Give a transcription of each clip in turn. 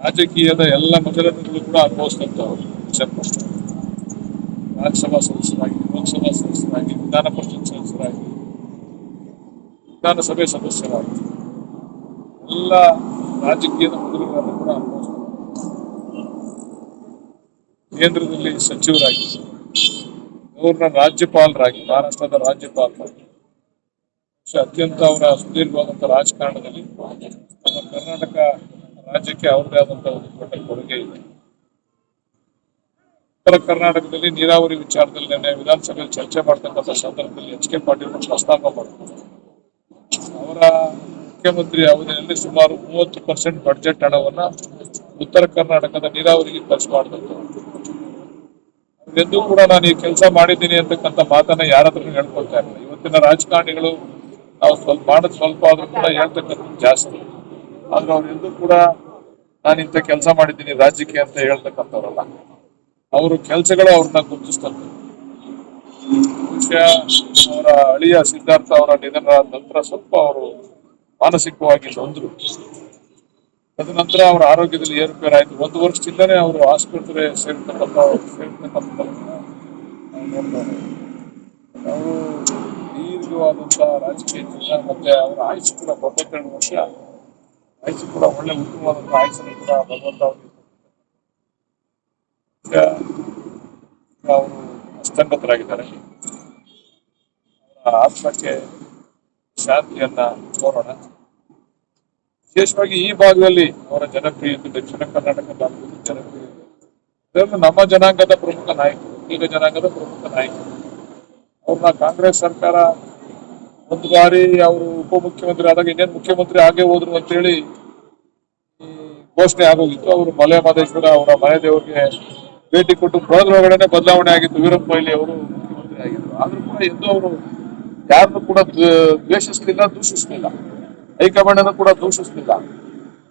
ರಾಜಕೀಯದ ಎಲ್ಲ ಮಜಲುಗಳು ಕೂಡ ಅನುಭವಿಸಿದಂಥವ್ರು. ರಾಜ್ಯಸಭಾ ಸದಸ್ಯರಾಗಿ, ಲೋಕಸಭಾ ಸದಸ್ಯರಾಗಿ, ವಿಧಾನ ಪರಿಷತ್ ಸದಸ್ಯರಾಗಿ, ವಿಧಾನಸಭೆ ಸದಸ್ಯರಾಗಿ ಎಲ್ಲ ರಾಜಕೀಯದ ಮಜಲುಗಳನ್ನು ಕೂಡ ಅನುಭವಿಸಿದ್ದಾರೆ. ಕೇಂದ್ರದಲ್ಲಿ ಸಚಿವರಾಗಿ, ಗವರ್ನರ್, ರಾಜ್ಯಪಾಲರಾಗಿ, ಮಹಾರಾಷ್ಟ್ರದ ರಾಜ್ಯಪಾಲರಾಗಿ, ಅತ್ಯಂತ ಅವರ ಸುದೀರ್ಘವಾದಂತಹ ರಾಜಕಾರಣದಲ್ಲಿ ನಮ್ಮ ಕರ್ನಾಟಕ ರಾಜ್ಯಕ್ಕೆ ಅವರದೇ ಆದಂತಹ ಒಂದು ದೊಡ್ಡ ಕೊಡುಗೆ ಇದೆ. ಉತ್ತರ ಕರ್ನಾಟಕದಲ್ಲಿ ನೀರಾವರಿ ವಿಚಾರದಲ್ಲಿ ನಿನ್ನೆ ವಿಧಾನಸಭೆಯಲ್ಲಿ ಚರ್ಚೆ ಮಾಡ್ತಕ್ಕಂಥ ಸಂದರ್ಭದಲ್ಲಿ ಎಚ್ ಕೆ ಪಾಟೀಲ್ ಪ್ರಸ್ತಾಪ ಮಾಡಿದ್ರು. ಅವರ ಮುಖ್ಯಮಂತ್ರಿ ಅವಧಿಯಲ್ಲಿ ಸುಮಾರು 30% ಬಡ್ಜೆಟ್ ಹಣವನ್ನ ಉತ್ತರ ಕರ್ನಾಟಕದ ನೀರಾವರಿಗೆ ಖರ್ಚು ಮಾಡಿದಂತ. ಎಂದೂ ಕೂಡ ನಾನು ಈ ಕೆಲಸ ಮಾಡಿದ್ದೀನಿ ಅಂತಕ್ಕಂಥ ಮಾತನ್ನ ಯಾರ ಹತ್ರ ಹೇಳ್ಕೊಳ್ತಾ ಇಲ್ಲ. ಇವತ್ತಿನ ರಾಜಕಾರಣಿಗಳು ನಾವು ಸ್ವಲ್ಪ ಆದ್ರೂ ಕೂಡ ಹೇಳ್ತಕ್ಕಂಥದ್ದು ಜಾಸ್ತಿ. ಆದ್ರೆ ಅವ್ರು ಎಂದೂ ಕೂಡ ನಾನು ಇಂಥ ಕೆಲಸ ಮಾಡಿದ್ದೀನಿ ರಾಜ್ಯಕ್ಕೆ ಅಂತ ಹೇಳ್ತಕ್ಕಂಥವ್ರಲ್ಲ. ಅವರು ಕೆಲಸಗಳು ಅವ್ರನ್ನ ಗುರುತಿಸ್ತಂತೆ. ಅವರ ಅಳಿಯ ಸಿದ್ಧಾರ್ಥ ಅವರ ನಿಧನದ ನಂತರ ಸ್ವಲ್ಪ ಅವರು ಮಾನಸಿಕವಾಗಿ ನೊಂದ್ರು. ತದನಂತರ ಅವರ ಆರೋಗ್ಯದಲ್ಲಿ ಏರುಪೇರು ಆಯ್ತು. 1 ವರ್ಷದಿಂದನೇ ಅವರು ಆಸ್ಪತ್ರೆ ಸೇರ್ತಕ್ಕಂಥ ಅವರು ದೀರ್ಘವಾದಂತಹ ರಾಜಕೀಯ ಜೀವನ ಮತ್ತೆ ಅವರ ಆಯುಷ್ ಕೂಡ 92 ವರ್ಷ ಆಯುಷ್ ಕೂಡ ಒಳ್ಳೆ ಉತ್ತಮವಾದಂತಹ ಆಯುಷನ್ನು ಕೂಡ ಭಗವಂತ ಅವರು ಹಸ್ತಂಗತರಾಗಿದ್ದಾರೆ. ಅವರ ಆತ್ಮಕ್ಕೆ ಶಾಂತಿಯನ್ನ ಕೋರೋಣ. ವಿಶೇಷವಾಗಿ ಈ ಭಾಗದಲ್ಲಿ ಅವರ ಜನಪ್ರಿಯತೆ, ದಕ್ಷಿಣ ಕರ್ನಾಟಕ ಭಾಗದಲ್ಲಿ ಜನಪ್ರಿಯತೆ, ಇದನ್ನು ನಮ್ಮ ಜನಾಂಗದ ಪ್ರಮುಖ ನಾಯಕರು, ಈಗ ಜನಾಂಗದ ಪ್ರಮುಖ ನಾಯಕರು. ಅವ್ರನ್ನ ಕಾಂಗ್ರೆಸ್ ಸರ್ಕಾರ ಒಂದು ಬಾರಿ ಅವರು ಉಪಮುಖ್ಯಮಂತ್ರಿ ಆದಾಗ ಇನ್ನೇನು ಮುಖ್ಯಮಂತ್ರಿ ಆಗೇ ಹೋದ್ರು ಅಂತೇಳಿ ಘೋಷಣೆ ಆಗೋಗಿತ್ತು. ಅವರು ಮಲೆ ಮಹದೇಶ್ವರ ಅವರ ಮನೆ ದೇವರಿಗೆ ಭೇಟಿ ಕೊಟ್ಟು ಬರೋದ್ರೊಳಗಡೆ ಬದಲಾವಣೆ ಆಗಿತ್ತು. ವೀರಪ್ಪ ಮೊಯ್ಲಿ ಅವರು ಮುಖ್ಯಮಂತ್ರಿ ಆಗಿದ್ರು. ಆದ್ರೂ ಕೂಡ ಎಂದೂ ಅವರು ಯಾರನ್ನು ಕೂಡ ದ್ವೇಷಿಸಲಿಲ್ಲ, ದೂಷಿಸಲಿಲ್ಲ. ಹೈಕಮಾಂಡ್ ಅನ್ನು ಕೂಡ ದೂಷಿಸಲಿಲ್ಲ.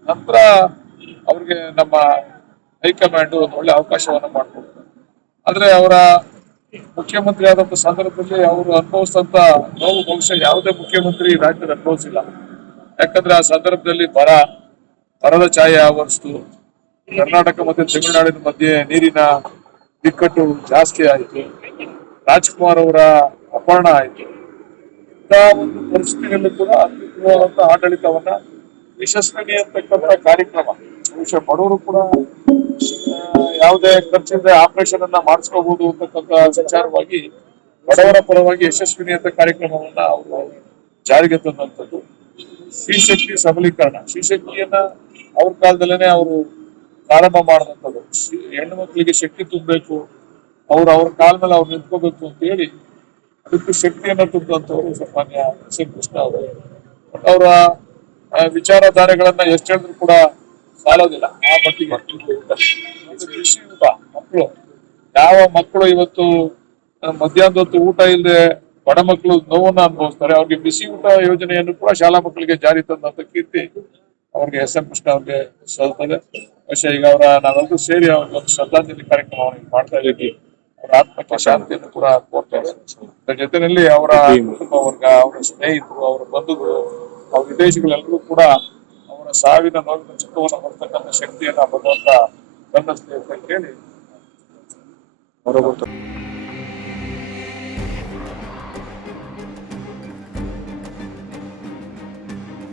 ನಂತರ ಅವ್ರಿಗೆ ನಮ್ಮ ಹೈಕಮಾಂಡ್ ಒಂದು ಒಳ್ಳೆ ಅವಕಾಶವನ್ನ ಮಾಡಿಕೊಡ್ತಾರೆ. ಆದ್ರೆ ಅವರ ಮುಖ್ಯಮಂತ್ರಿ ಆದಂತ ಸಂದರ್ಭದಲ್ಲಿ ಅವರು ಅನುಭವಿಸಿದಂತ ನೋವು ಬಹುಶಃ ಯಾವುದೇ ಮುಖ್ಯಮಂತ್ರಿ ರಾಜ್ಯದಲ್ಲಿ ಅನುಭವಿಸಿಲ್ಲ. ಯಾಕಂದ್ರೆ ಆ ಸಂದರ್ಭದಲ್ಲಿ ಬರದ ಛಾಯೆ ಆವರಿಸಿತು. ಕರ್ನಾಟಕ ಮತ್ತೆ ತಮಿಳುನಾಡಿನ ಮಧ್ಯೆ ನೀರಿನ ಬಿಕ್ಕಟ್ಟು ಜಾಸ್ತಿ ಆಯಿತು. ರಾಜ್ಕುಮಾರ್ ಅವರ ಅಪಹರಣ ಆಯಿತು. ಇಂಥ ಒಂದು ಪರಿಸ್ಥಿತಿಯಲ್ಲಿ ಕೂಡ ಅತ್ಯುತ್ತಮವಾದಂತಹ ಆಡಳಿತವನ್ನ ಯಶಸ್ವಿನಿ ಅಂತಕ್ಕಂಥ ಕಾರ್ಯಕ್ರಮ, ಬಹುಶಃ ಬಡವರು ಕೂಡ ಯಾವುದೇ ಖರ್ಚಿಲ್ಲದೆ ಆಪರೇಷನ್ ಅನ್ನ ಮಾಡಿಸ್ಕೋಬಹುದು ಅಂತಕ್ಕಂಥ ವಿಚಾರವಾಗಿ ಬಡವರ ಪರವಾಗಿ ಯಶಸ್ವಿನಿ ಅಂತ ಕಾರ್ಯಕ್ರಮವನ್ನ ಅವರು ಜಾರಿಗೆ ತಂದಂಥದ್ದು. ಸ್ತ್ರೀಶಕ್ತಿ ಸಬಲೀಕರಣ, ಸ್ತ್ರೀಶಕ್ತಿಯನ್ನ ಅವ್ರ ಕಾಲದಲ್ಲೇನೆ ಅವರು ಪ್ರಾರಂಭ ಮಾಡಿದಂಥದ್ದು. ಹೆಣ್ಣು ಮಕ್ಕಳಿಗೆ ಶಕ್ತಿ ತುಂಬಬೇಕು, ಅವ್ರ ಕಾಲ ಮೇಲೆ ಅವ್ರು ನಿಂತ್ಕೋಬೇಕು ಅಂತ ಹೇಳಿ ಅದಕ್ಕೆ ಶಕ್ತಿಯನ್ನ ತುಂಬಿದಂಥವ್ರು ಸನ್ಮಾನ್ಯ ಎಸ್ ಎನ್ ಕೃಷ್ಣ ಅವರು. ಅವರ ವಿಚಾರಧಾರೆಗಳನ್ನ ಎಷ್ಟು ಹೇಳಿದ್ರು ಕೂಡ ಸಾಲೋದಿಲ್ಲ. ಆ ಮಟ್ಟಿಗೆ ಬಿಸಿ ಊಟ, ಮಕ್ಕಳು ಯಾವ ಮಕ್ಕಳು ಇವತ್ತು ಮಧ್ಯಾಹ್ನದ ಹೊತ್ತು ಊಟ ಇಲ್ಲದೆ ಬಡ ಮಕ್ಕಳು ನೋವನ್ನ ಅನುಭವಿಸ್ತಾರೆ, ಅವ್ರಿಗೆ ಬಿಸಿ ಊಟ ಯೋಜನೆಯನ್ನು ಕೂಡ ಶಾಲಾ ಮಕ್ಕಳಿಗೆ ಜಾರಿ ತಂದಂತ ಕೀರ್ತಿ ಅವ್ರಿಗೆ ಎಸ್ ಎಂ ಕೃಷ್ಣ ಅವ್ರಿಗೆ ಸಲ್ತದೆ. ಬಹುಶಃ ಈಗ ನಾವೆಲ್ಲರೂ ಸೇರಿ ಅವ್ರಿಗೆ ಒಂದು ಶ್ರದ್ಧಾಂಜಲಿ ಕಾರ್ಯಕ್ರಮವನ್ನು ಮಾಡ್ತಾ ಇದ್ದೀವಿ. ಅವರ ಆತ್ಮಕ್ಕೆ ಶಾಂತಿಯನ್ನು ಕೂಡ ಕೋರ್ತಾ ಇದ್ದಾರೆ. ಅದರ ಜೊತೆಯಲ್ಲಿ ಅವರ ಕುಟುಂಬ ವರ್ಗ, ಅವರ ಸ್ನೇಹಿತರು, ಅವರ ಬಂಧುಗಳು, ಅವ್ರ ವಿದೇಶಿಗಳೆಲ್ಲರೂ ಕೂಡ ಅವರ ಸಾವಿನ ನೋವಿನ ಚಿತ್ರವನ್ನು ಬರ್ತಕ್ಕಂಥ ಶಕ್ತಿಯನ್ನ ಭಗವಂತ ಬಂದಿಸ್ಲಿ ಅಂತ ಹೇಳಿ